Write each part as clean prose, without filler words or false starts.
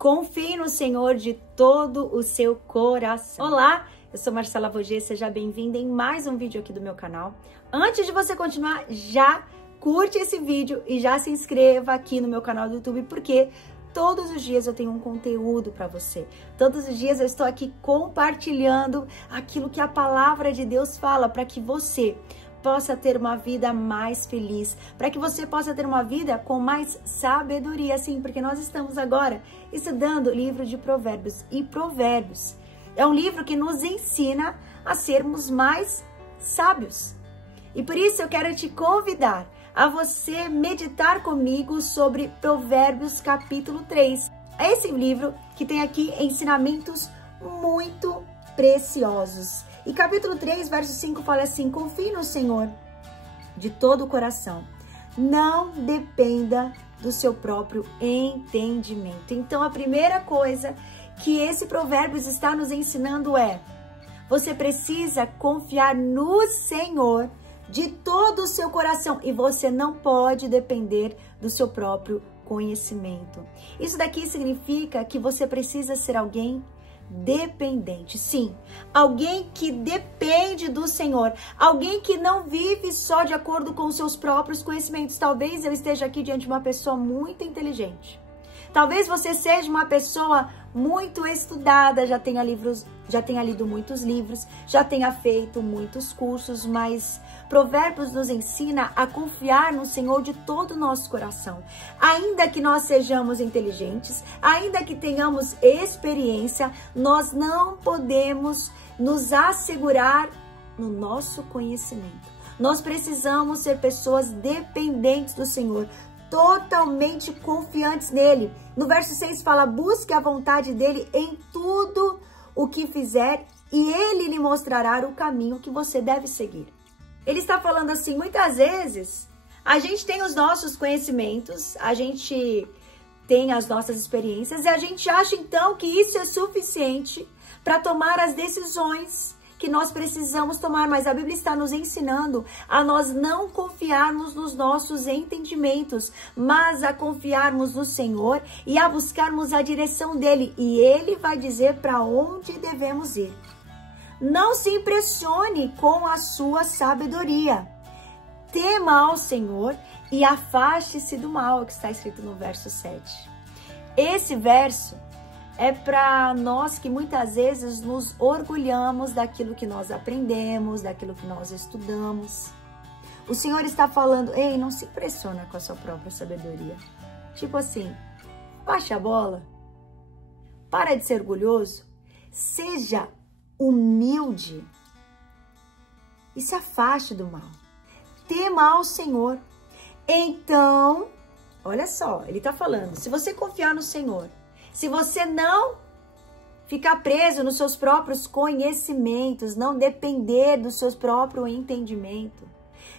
Confie no Senhor de todo o seu coração. Olá, eu sou Marcela Voger, seja bem-vinda em mais um vídeo aqui do meu canal. Antes de você continuar, já curte esse vídeo e já se inscreva aqui no meu canal do YouTube, porque todos os dias eu tenho um conteúdo para você. Todos os dias eu estou aqui compartilhando aquilo que a palavra de Deus fala para que você possa ter uma vida mais feliz, para que você possa ter uma vida com mais sabedoria, sim, porque nós estamos agora estudando o livro de Provérbios, e Provérbios é um livro que nos ensina a sermos mais sábios. E por isso eu quero te convidar a você meditar comigo sobre Provérbios capítulo 3. É esse livro que tem aqui ensinamentos muito preciosos. E capítulo 3, verso 5 fala assim: confie no Senhor de todo o coração, não dependa do seu próprio entendimento. Então a primeira coisa que esse Provérbios está nos ensinando é: você precisa confiar no Senhor de todo o seu coração e você não pode depender do seu próprio conhecimento. Isso daqui significa que você precisa ser alguém dependente, sim, alguém que depende do Senhor, alguém que não vive só de acordo com os seus próprios conhecimentos. Talvez eu esteja aqui diante de uma pessoa muito inteligente, talvez você seja uma pessoa muito estudada, já tenha lido muitos livros, já tenha feito muitos cursos, mas Provérbios nos ensina a confiar no Senhor de todo o nosso coração. Ainda que nós sejamos inteligentes, ainda que tenhamos experiência, nós não podemos nos assegurar no nosso conhecimento. Nós precisamos ser pessoas dependentes do Senhor, totalmente confiantes nele. No verso 6 fala: busque a vontade dele em tudo o que fizer e ele lhe mostrará o caminho que você deve seguir. Ele está falando assim, muitas vezes a gente tem os nossos conhecimentos, a gente tem as nossas experiências e a gente acha então que isso é suficiente para tomar as decisões que nós precisamos tomar, mas a Bíblia está nos ensinando a nós não confiarmos nos nossos entendimentos, mas a confiarmos no Senhor e a buscarmos a direção dele, e ele vai dizer para onde devemos ir. Não se impressione com a sua sabedoria. Tema ao Senhor e afaste-se do mal, que está escrito no verso 7. Esse verso é para nós que muitas vezes nos orgulhamos daquilo que nós aprendemos, daquilo que nós estudamos. O Senhor está falando: ei, não se impressiona com a sua própria sabedoria. Tipo assim, baixa a bola, para de ser orgulhoso, seja humilde e se afaste do mal. Tema ao Senhor. Então, olha só, ele está falando, se você confiar no Senhor, se você não ficar preso nos seus próprios conhecimentos, não depender do seu próprio entendimento,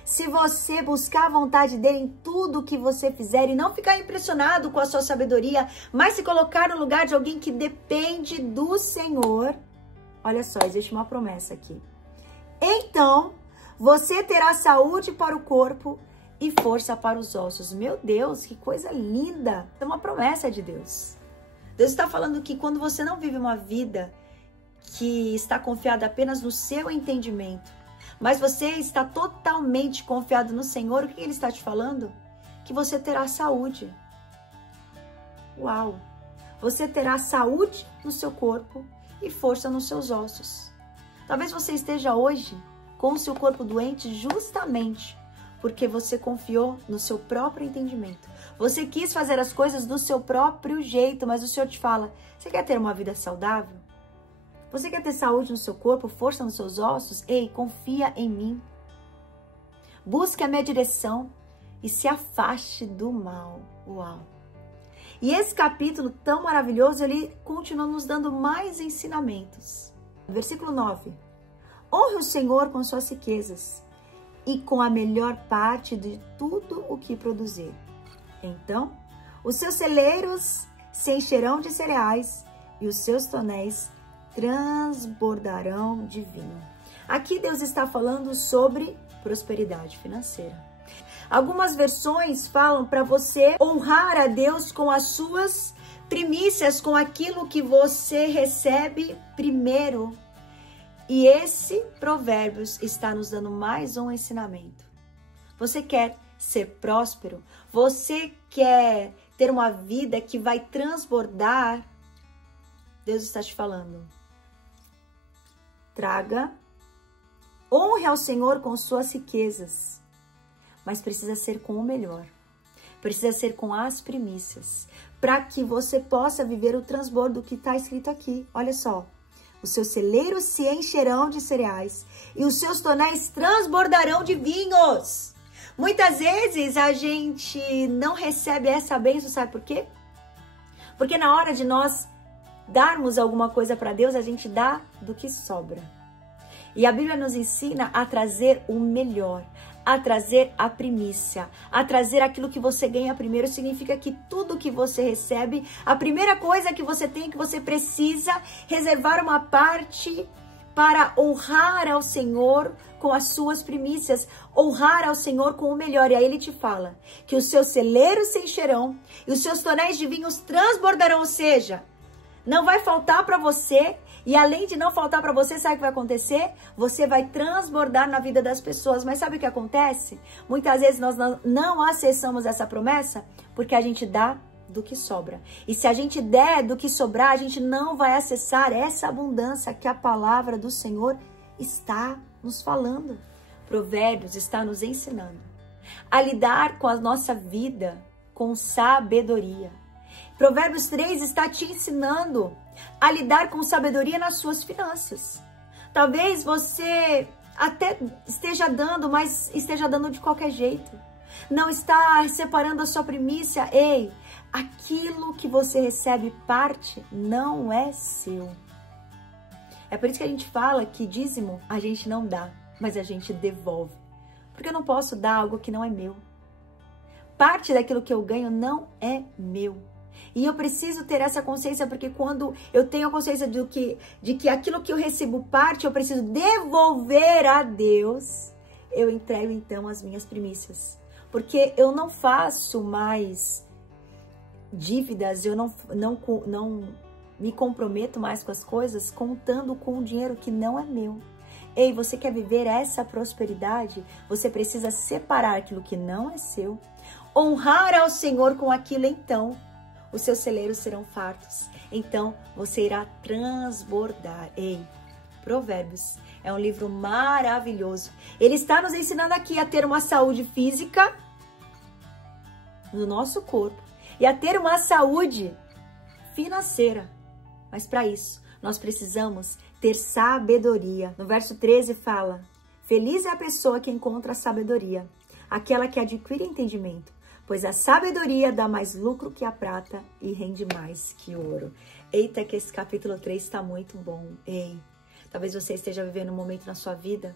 se você buscar a vontade dele em tudo que você fizer e não ficar impressionado com a sua sabedoria, mas se colocar no lugar de alguém que depende do Senhor, olha só, existe uma promessa aqui. Então, você terá saúde para o corpo e força para os ossos. Meu Deus, que coisa linda! É uma promessa de Deus. Deus está falando que quando você não vive uma vida que está confiada apenas no seu entendimento, mas você está totalmente confiado no Senhor, o que Ele está te falando? Que você terá saúde. Uau! Você terá saúde no seu corpo e força nos seus ossos. Talvez você esteja hoje com o seu corpo doente justamente porque você confiou no seu próprio entendimento. Você quis fazer as coisas do seu próprio jeito, mas o Senhor te fala: você quer ter uma vida saudável? Você quer ter saúde no seu corpo, força nos seus ossos? Ei, confia em mim. Busque a minha direção e se afaste do mal. Uau! E esse capítulo tão maravilhoso, ele continua nos dando mais ensinamentos. Versículo 9. Honre o Senhor com suas riquezas e com a melhor parte de tudo o que produzir. Então, os seus celeiros se encherão de cereais e os seus tonéis transbordarão de vinho. Aqui Deus está falando sobre prosperidade financeira. Algumas versões falam para você honrar a Deus com as suas primícias com aquilo que você recebe primeiro. E esse Provérbios está nos dando mais um ensinamento. Você quer ser próspero? Você quer ter uma vida que vai transbordar? Deus está te falando. Traga, honre ao Senhor com suas riquezas, mas precisa ser com o melhor. Precisa ser com as primícias, para que você possa viver o transbordo que está escrito aqui. Olha só, os seus celeiros se encherão de cereais e os seus tonéis transbordarão de vinhos. Muitas vezes a gente não recebe essa bênção, sabe por quê? Porque na hora de nós darmos alguma coisa para Deus, a gente dá do que sobra. E a Bíblia nos ensina a trazer o melhor, a trazer a primícia, a trazer aquilo que você ganha primeiro. Significa que tudo que você recebe, a primeira coisa que você tem, que você precisa reservar uma parte para honrar ao Senhor com as suas primícias, honrar ao Senhor com o melhor. E aí ele te fala que os seus celeiros se encherão e os seus tonéis de vinhos transbordarão, ou seja, não vai faltar para você. E além de não faltar para você, sabe o que vai acontecer? Você vai transbordar na vida das pessoas. Mas sabe o que acontece? Muitas vezes nós não acessamos essa promessa porque a gente dá do que sobra. E se a gente der do que sobrar, a gente não vai acessar essa abundância que a palavra do Senhor está nos falando. Provérbios está nos ensinando a lidar com a nossa vida com sabedoria. Provérbios 3 está te ensinando a lidar com sabedoria nas suas finanças. Talvez você até esteja dando, mas esteja dando de qualquer jeito. Não está separando a sua primícia. Ei, aquilo que você recebe parte não é seu. É por isso que a gente fala que dízimo a gente não dá, mas a gente devolve. Porque eu não posso dar algo que não é meu. Parte daquilo que eu ganho não é meu. E eu preciso ter essa consciência, porque quando eu tenho a consciência de que aquilo que eu recebo parte, eu preciso devolver a Deus, eu entrego então as minhas primícias. Porque eu não faço mais dívidas, eu não me comprometo mais com as coisas contando com o dinheiro que não é meu. Ei, você quer viver essa prosperidade? Você precisa separar aquilo que não é seu, honrar ao Senhor com aquilo, então os seus celeiros serão fartos. Então você irá transbordar. Ei, Provérbios é um livro maravilhoso. Ele está nos ensinando aqui a ter uma saúde física no nosso corpo e a ter uma saúde financeira. Mas para isso, nós precisamos ter sabedoria. No verso 13 fala: feliz é a pessoa que encontra a sabedoria, aquela que adquire entendimento, pois a sabedoria dá mais lucro que a prata e rende mais que o ouro. Eita, que esse capítulo 3 está muito bom. Ei, talvez você esteja vivendo um momento na sua vida,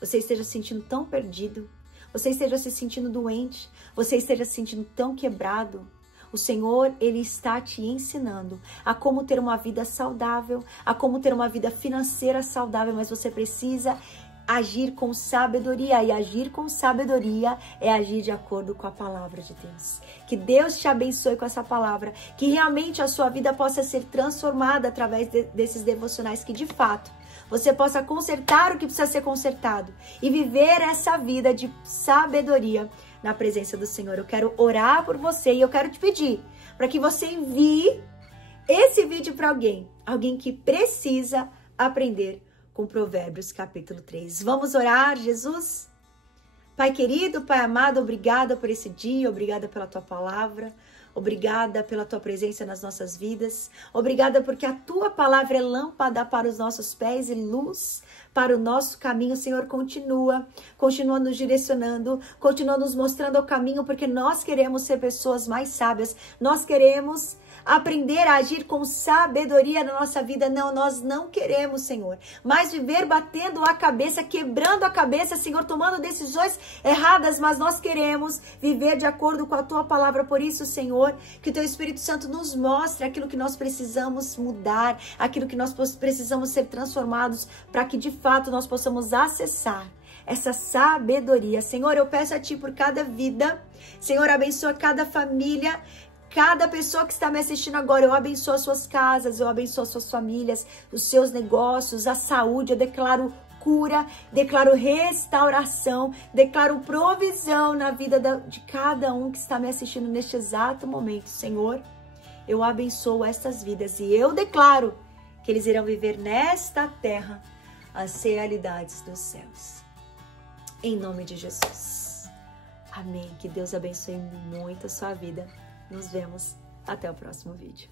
você esteja se sentindo tão perdido, você esteja se sentindo doente, você esteja se sentindo tão quebrado. O Senhor, Ele está te ensinando a como ter uma vida saudável, a como ter uma vida financeira saudável, mas você precisa agir com sabedoria, e agir com sabedoria é agir de acordo com a palavra de Deus. Que Deus te abençoe com essa palavra, que realmente a sua vida possa ser transformada através desses devocionais, que de fato você possa consertar o que precisa ser consertado e viver essa vida de sabedoria na presença do Senhor. Eu quero orar por você e eu quero te pedir para que você envie esse vídeo para alguém que precisa aprender com Provérbios capítulo 3. Vamos orar, Jesus? Pai querido, Pai amado, obrigada por esse dia, obrigada pela Tua palavra, obrigada pela Tua presença nas nossas vidas, obrigada porque a Tua palavra é lâmpada para os nossos pés e luz para o nosso caminho. Senhor, continua nos direcionando, continua nos mostrando o caminho, porque nós queremos ser pessoas mais sábias, nós queremos aprender a agir com sabedoria na nossa vida. Não, nós não queremos, Senhor, mas viver batendo a cabeça, quebrando a cabeça, Senhor, tomando decisões erradas, mas nós queremos viver de acordo com a Tua palavra. Por isso, Senhor, que o Teu Espírito Santo nos mostre aquilo que nós precisamos mudar, aquilo que nós precisamos ser transformados, para que de fato nós possamos acessar essa sabedoria. Senhor, eu peço a Ti por cada vida, Senhor, abençoa cada família, cada pessoa que está me assistindo agora. Eu abençoo as suas casas, eu abençoo as suas famílias, os seus negócios, a saúde. Eu declaro cura, declaro restauração, declaro provisão na vida de cada um que está me assistindo neste exato momento. Senhor, eu abençoo estas vidas e eu declaro que eles irão viver nesta terra as realidades dos céus. Em nome de Jesus. Amém. Que Deus abençoe muito a sua vida. Nos vemos. Até o próximo vídeo.